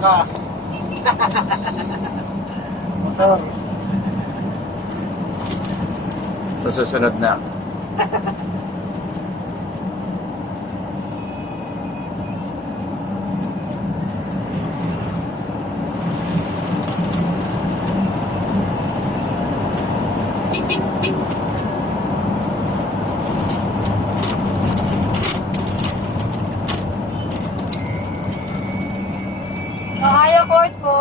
ka. Motor. Sa susunod na. Kaya court po.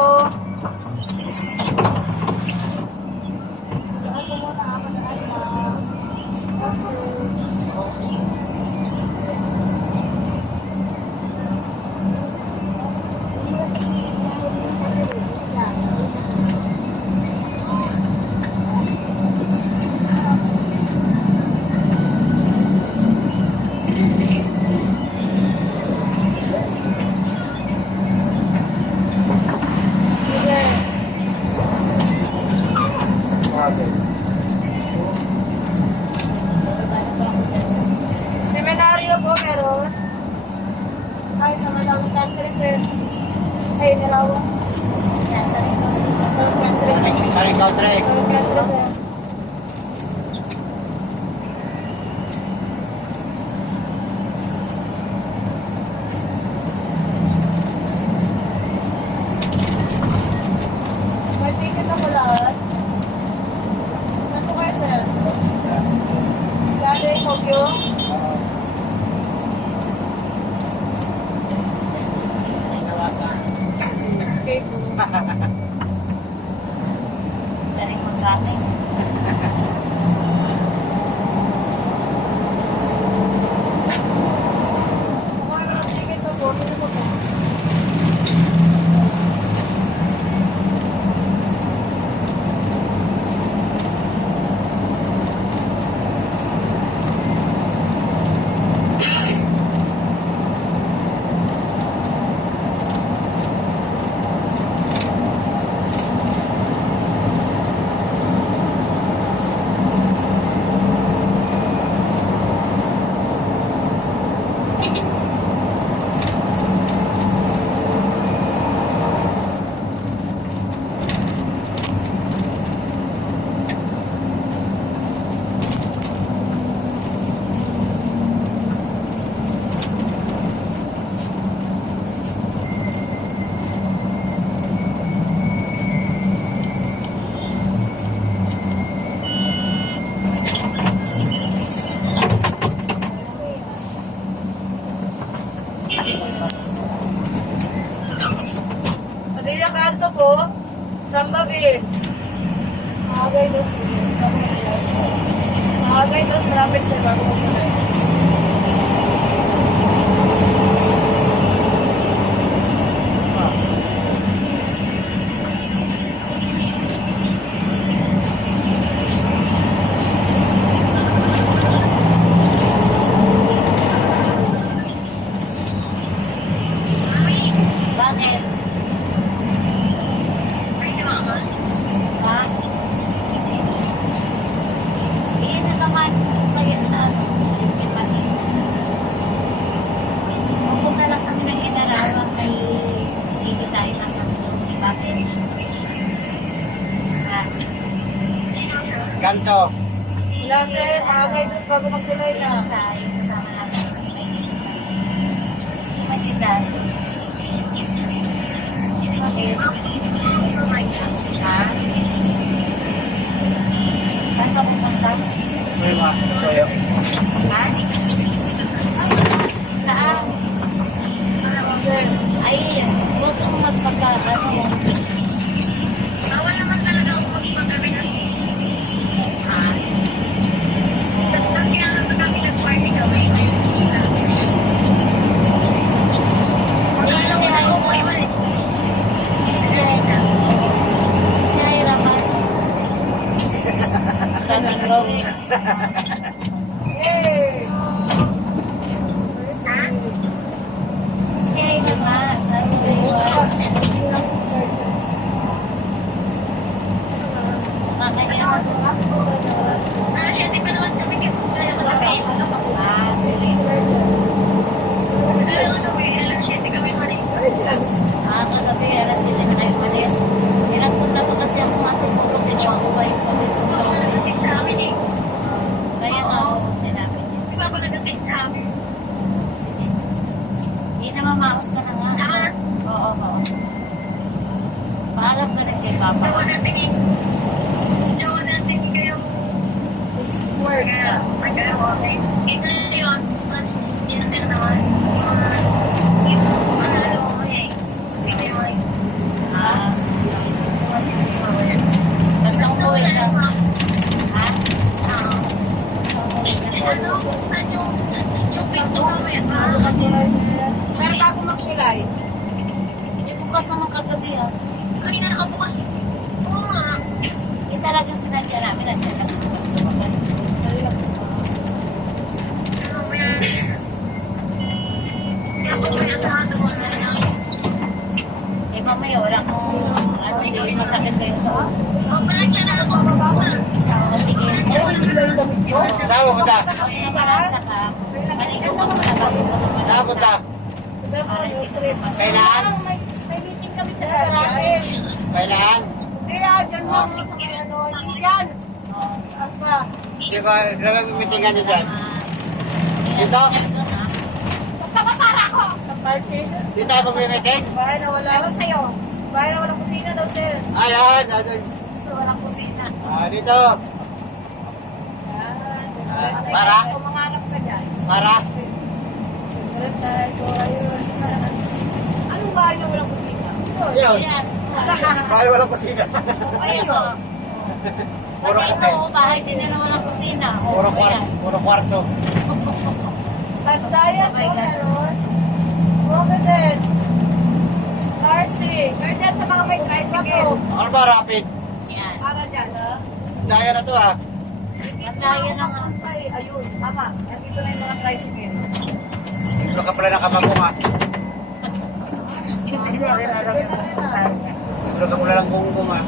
Okay. Seminaryo po meron. Kahit naman ang country sir. Ay, nalawa. Country. Sorry, country. Country sir. May ticket ako lahat. Ano po kayo sir? Galing Tokyo. Okay po. Daling mag-traffic. Kung ano ang ticket ko po, ano po po? Padilla Canto po. Sambabil. Agay dos. Agay dos malapit sa bago. Bakit? Ha? Iyan na naman kaya sa principal. Pupunta lang kami ng Inarawan kay dito tayo ng bakit? Ha? Kanto. Wala sir, agay dos bago magtuloy na. Sa yung kasama natin may principal. Magandang. Bakit? Ha? Saan ka pupunta? Uy, ma. Soyo. Ha? Saan? Sir, Ay, huwag kang magpagkakano. Bawal naman talaga ako magpagabi ng kaya kami nag-party kami ngayon. Si Raina. Si Raina man. Dating gawin. yay! Si Raina man. Sabi ko yun. Makakanya. Siya, di ba naman kami kaya malapit? Ah, sige. Pero ano, may alam siya, di kami mali. Ah, kagabi Paalam ka rin kay Papa. natin kayo. Squirt na. Okay. Ito yun. Yun din naman. Manalo ko eh. Ito yun. Ah, basta umuwi lang. Ha? Yung pinto mo eh. Meron ka akong makulay. Eh, bukas naman kagabi ha. Kanina nakabukas. Oo nga. Eh, talagang sinadya namin. Nandiyan lang. Ano mo yan? Kaya po yung sa ato mo na lang. Eh, mamaya wala kong ano, hindi masakit kayo sa ulo. O, parang dyan na ako. Ah, sige. Saan mo punta? Ako yung naman saka. Maligo ka muna bago ka naman. Saan punta? Para hindi ka naman. Kailan? May meeting kami sa garahe. Kailan? Kaya, dyan lang. Hindi dyan. Asa? Di ba, nagagamitingan niyo dyan? Dito? Pagpapara ko. Sa party. Dito tayo mag-meeting? Bahay na wala. Ewan sa'yo. Bahay na walang kusina daw, sir. Ayan, Gusto walang kusina. dito. Para? Kung mangarap ka dyan. Para? Anong bahay na walang kusina? Yun. Ayan. Bakit walang kusina? Ayun o. Puro Pati ito, bahay din na walang kusina. O, Puro ayan. kwarto. Pagdaya po, meron. Robert. Darcy. Meron dyan sa mga may tricycle. Ano ba, rapid? Ayan. Para dyan, ha? Daya na to ha. Gandaya na nga. Ay, ayun. Tama. Nandito na yung mga tricycle. Ito ka pala nakabagong ha. Hindi na rin alam. Ito ka pala lang kung ha.